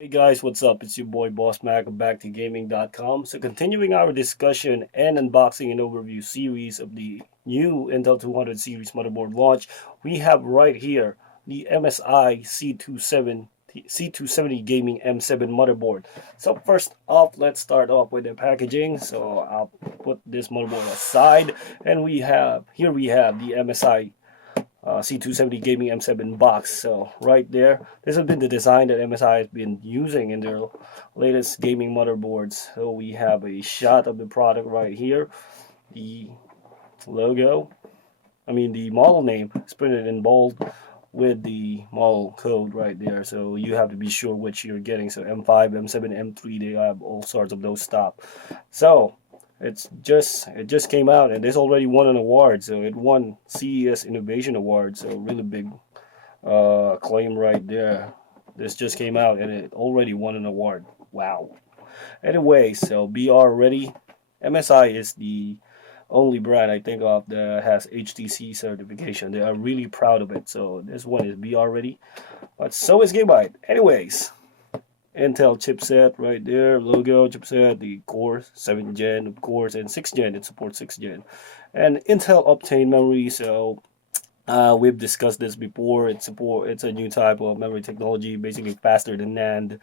Hey guys, what's up? It's your boy Boss Mac of BackToGaming.com. So continuing our discussion and unboxing and overview series of the new Intel 200 series motherboard launch, we have right here the MSI C270 Gaming M7 motherboard. So first off, let's start off with the packaging. So I'll put this motherboard aside, and we have the MSI C270 Gaming M7 box. So right there, this has been the design that MSI has been using in their latest gaming motherboards. So we have a shot of the product right here. The logo, the model name is printed in bold with the model code right there. So you have to be sure which you're getting. So M5, M7, M3, they have all sorts of those stuff. So it just came out and it's already won an award. So it won CES Innovation Award. So really big claim right there. This just came out and it already won an award. Wow. Anyway, so BR ready. MSI is the only brand I think of that has HTC certification. They are really proud of it. So this one is BR ready. But so is Gigabyte. Anyways, Intel chipset right there, logo chipset, the Core 7th gen of course, and 6th gen. It supports 6th gen, and Intel Optane memory. So we've discussed this before. It's a new type of memory technology, basically faster than NAND,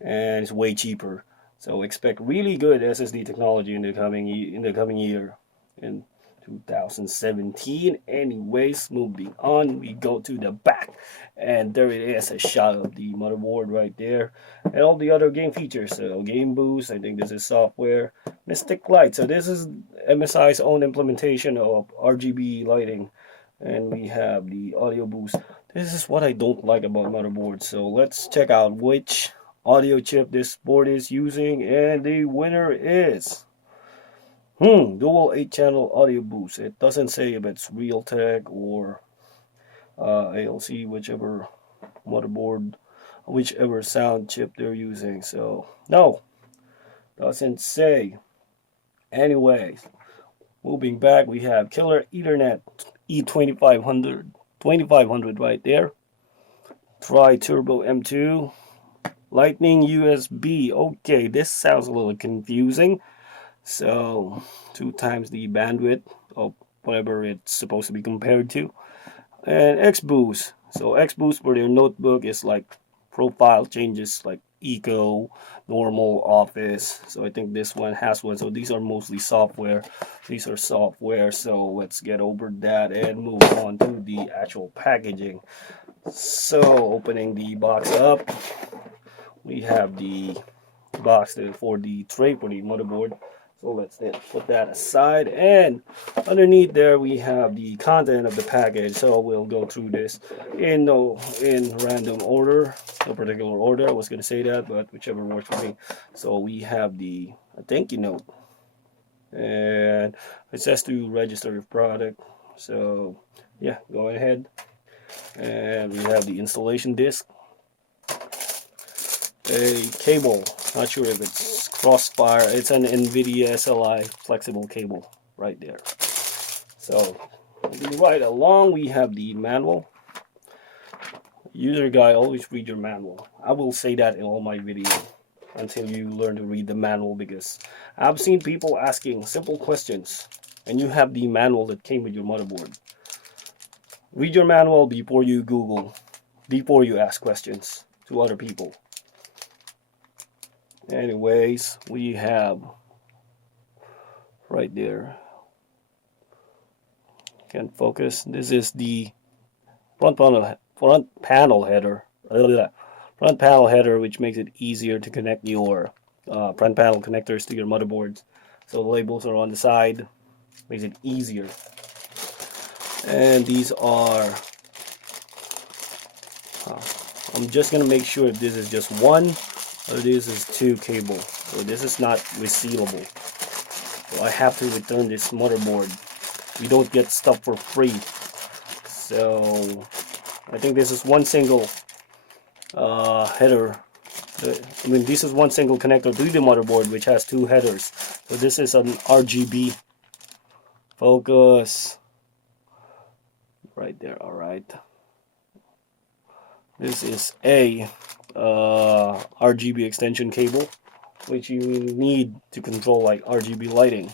and it's way cheaper. So expect really good SSD technology in the coming year in 2017. Anyways, moving on, we go to the back, and there it is, a shot of the motherboard right there, and all the other game features. So game boost, I think this is software. Mystic light. So this is MSI's own implementation of RGB lighting, and we have the audio boost. This is what I don't like about motherboards. So let's check out which audio chip this board is using, and the winner is dual 8-channel audio boost. It doesn't say if it's Realtek or ALC, whichever motherboard, whichever sound chip they're using. So no, doesn't say. Anyways, moving back, we have Killer Ethernet E2500 right there. Tri Turbo M2. Lightning USB. Okay, this sounds a little confusing. So 2 times the bandwidth of whatever it's supposed to be compared to. And X Boost. So X Boost for their notebook is like profile changes like eco, normal, office. So I think this one has one. So these are mostly software. These are software. So let's get over that and move on to the actual packaging. So opening the box up, we have the box for the tray for the motherboard. So let's then put that aside, and underneath there we have the content of the package. So we'll go through this in random order, no particular order. I was gonna say that, but whichever works for me. So we have the thank you note, and it says to register your product. So yeah, go ahead, and we have the installation disc, a cable. Not sure if it's crossfire. It's an NVIDIA SLI flexible cable right there. So right along we have the manual. User guide, always read your manual. I will say that in all my videos until you learn to read the manual, because I've seen people asking simple questions and you have the manual that came with your motherboard. Read your manual before you Google, before you ask questions to other people. Anyways, we have right there, can't focus, this is the front panel header, which makes it easier to connect your front panel connectors to your motherboards. So the labels are on the side, makes it easier. And these are I'm just gonna make sure if this is just one or this is 2 cable. So this is not resealable. So I have to return this motherboard. We don't get stuff for free. So I think this is one single header. This is one single connector to the motherboard, which has 2 headers. So this is an RGB. Focus. Right there, alright. This is a RGB extension cable, which you need to control like RGB lighting.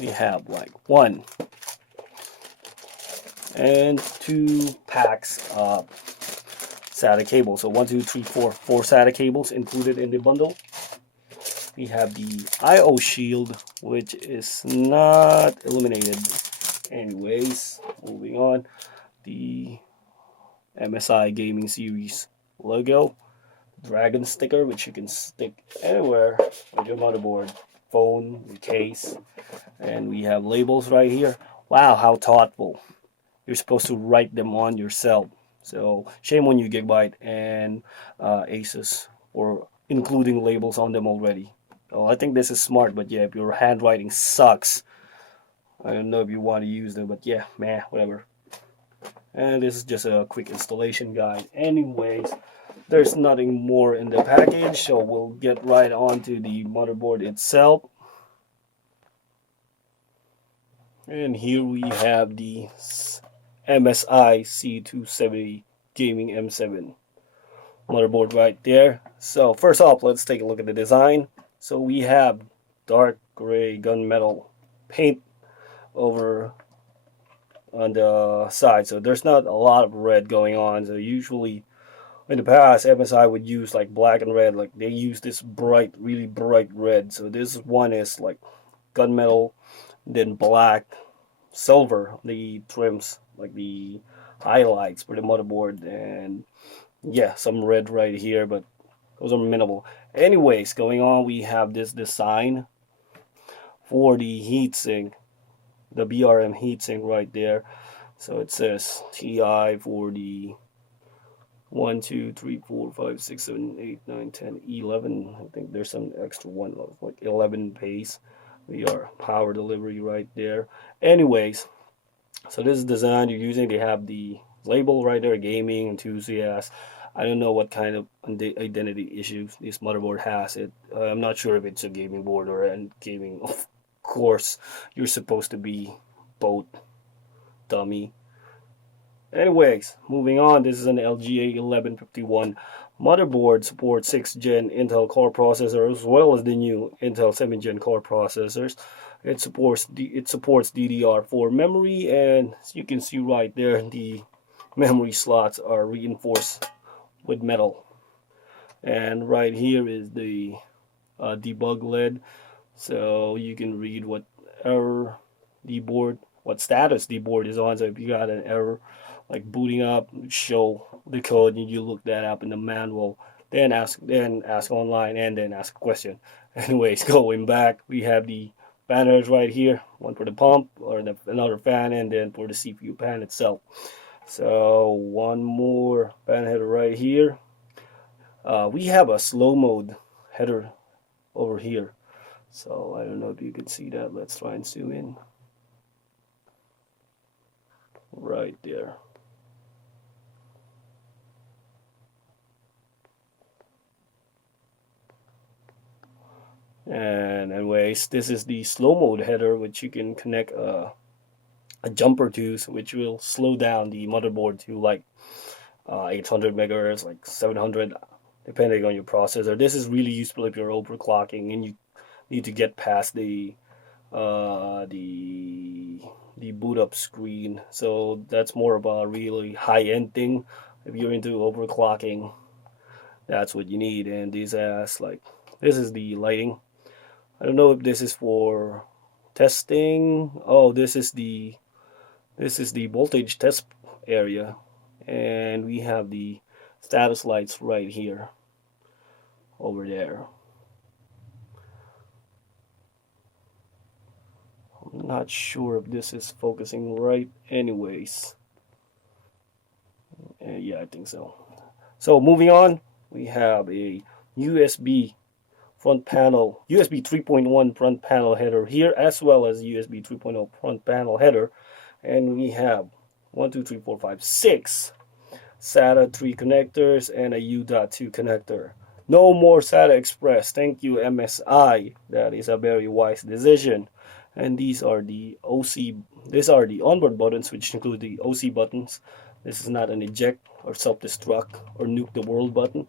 We have like 1 and 2 packs of SATA cables. So 1, 2, 3, 4 SATA cables included in the bundle. We have the I/O shield, which is not illuminated. Anyways, moving on. The MSI Gaming Series logo, dragon sticker, which you can stick anywhere with your motherboard, phone, the case, and we have labels right here. Wow, how thoughtful! You're supposed to write them on yourself. So shame on you, Gigabyte and Asus, for including labels on them already. So I think this is smart, but yeah, if your handwriting sucks, I don't know if you want to use them, but yeah, meh, whatever. And this is just a quick installation guide. Anyways, there's nothing more in the package, so we'll get right on to the motherboard itself. And here we have the MSI Z270 Gaming M7 motherboard right there. So first off, let's take a look at the design. So we have dark gray gunmetal paint over on the side, so there's not a lot of red going on. So usually in the past MSI would use like black and red, like they use this bright, really bright red. So this one is like gunmetal, then black, silver, the trims, like the highlights for the motherboard, and yeah, some red right here, but those are minimal. Anyways, going on, we have this design for the heatsink, the BRM heatsink right there. So it says TI for the 1, 2, 3, 4, 5, 6, 7, 8, 9, 10, 11. I think there's some extra one, like 11 pace. We are power delivery right there. Anyways, so this is the design you're using. They have the label right there, gaming enthusiast. I don't know what kind of identity issues this motherboard has. I'm not sure if it's a gaming board or a gaming. Of course, you're supposed to be both, dummy. Anyways, moving on. This is an LGA 1151 motherboard. Supports 6th gen Intel Core processor as well as the new Intel 7th gen Core processors. It supports DDR4 memory, and as you can see right there, the memory slots are reinforced with metal. And right here is the debug LED, so you can read what error the board, what status the board is on. So if you got an error like booting up, show the code and you look that up in the manual, then ask online, and then ask a question. Anyways, going back, we have the fan headers right here, one for the pump or another fan, and then for the CPU pan itself. So one more fan header right here. We have a slow mode header over here, so I don't know if you can see that. Let's try and zoom in right there. And anyways, this is the slow mode header, which you can connect a jumper to, which will slow down the motherboard to like 800 megahertz, like 700, depending on your processor. This is really useful if you're overclocking and you need to get past the boot up screen. So that's more of a really high end thing. If you're into overclocking, that's what you need. And this has like, this is the lighting. I don't know if this is for testing. Oh, this is the voltage test area, and we have the status lights right here over there. I'm not sure if this is focusing right. Anyways, yeah, I think so. So moving on, we have a USB front panel, USB 3.1 front panel header here, as well as USB 3.0 front panel header. And we have 1, 2, 3, 4, 5, 6 SATA 3 connectors and a U.2 connector. No more SATA Express. Thank you, MSI. That is a very wise decision. And these are the onboard buttons, which include the OC buttons, This is not an eject or self-destruct or nuke the world button.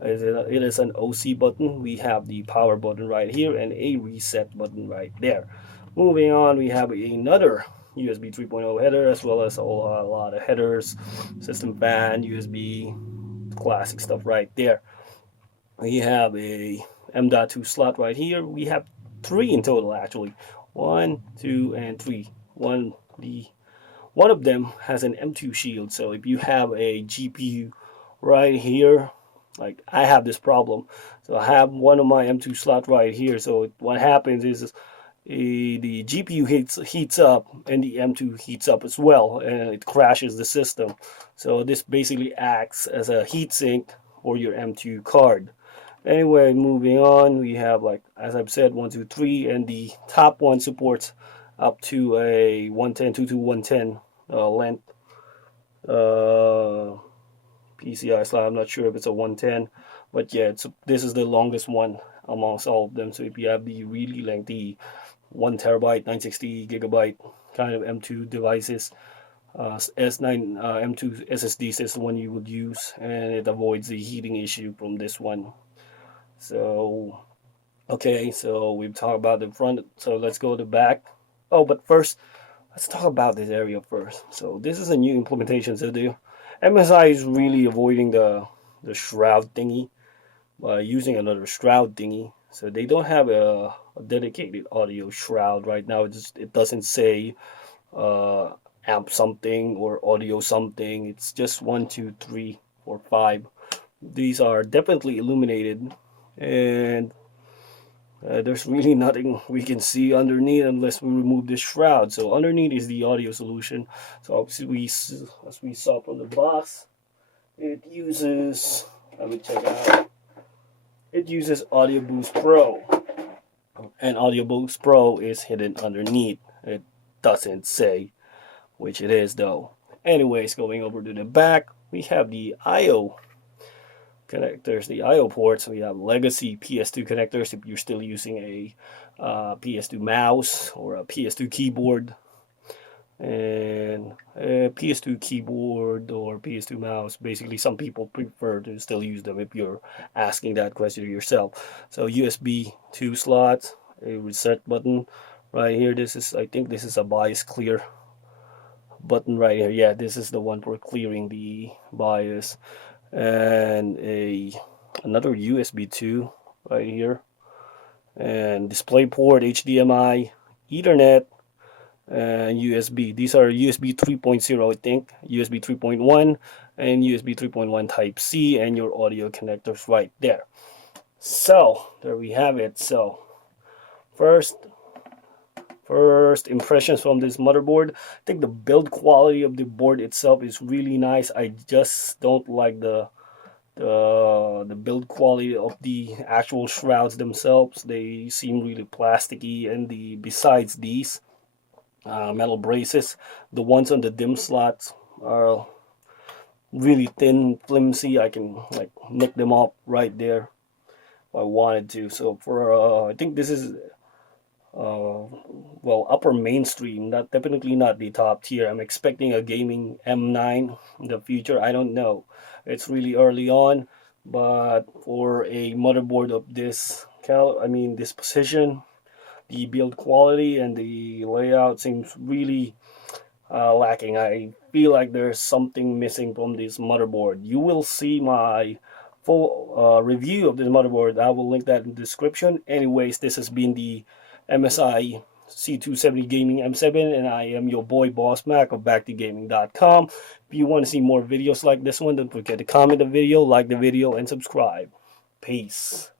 It is an OC button. We have the power button right here and a reset button right there. Moving on, we have another USB 3.0 header, as well as a lot of headers, system fan, USB, classic stuff right there. We have a M.2 slot right here. We have 3 in total actually. 1, 2, and 3. One of them has an M2 shield, so if you have a GPU right here, like I have this problem, so I have one of my M2 slot right here. So what happens is the GPU heats up and the M2 heats up as well, and it crashes the system. So this basically acts as a heatsink for your M2 card. Anyway, moving on, we have, like as I've said, 1, 2, 3, and the top one supports up to a 110, 22110 length PCI slot. I'm not sure if it's a 110, but yeah, this is the longest one amongst all of them. So if you have the really lengthy 1 terabyte, 960 gigabyte kind of M2 devices, S9 M2 SSDs is the one you would use, and it avoids the heating issue from this one. So okay, so we've talked about the front, so let's go to the back. Oh, but first, let's talk about this area first. So this is a new implementation. So the MSI is really avoiding the shroud thingy by using another shroud thingy. So they don't have a dedicated audio shroud right now. It doesn't say amp something or audio something. It's just 1, 2, 3, 4, 5. These are definitely illuminated, and there's really nothing we can see underneath unless we remove this shroud. So underneath is the audio solution. So obviously, as we saw from the box, it uses, let me check out, it uses Audio Boost Pro, and Audio Boost Pro is hidden underneath. It doesn't say which it is though. Anyways, going over to the back, we have the I/O connectors, the I/O ports. We have legacy PS2 connectors if you're still using a PS2 mouse or a PS2 keyboard, and a PS2 keyboard or PS2 mouse. Basically, some people prefer to still use them if you're asking that question to yourself. So USB 2 slots, a reset button right here. This is, I think this is a bias clear button right here. Yeah, this is the one for clearing the bias, and another USB 2 right here, and display port, HDMI, Ethernet, and USB. These are USB 3.0, I think, USB 3.1, and USB 3.1 Type C, and your audio connectors right there. So there we have it. So first impressions from this motherboard. I think the build quality of the board itself is really nice. I just don't like the build quality of the actual shrouds themselves. They seem really plasticky, and besides these metal braces, the ones on the DIMM slots are really thin, flimsy. I can like nick them up right there if I wanted to. So for I think this is well, upper mainstream, definitely not the top tier. I'm expecting a gaming M9 in the future. I don't know. It's really early on, but for a motherboard of this this position, the build quality and the layout seems really lacking. I feel like there's something missing from this motherboard. You will see my full review of this motherboard. I will link that in the description. Anyways, this has been the MSI Z270 Gaming M7, and I am your boy Boss Mac of BackToGaming.com. If you want to see more videos like this one, don't forget to comment the video, like the video, and subscribe. Peace.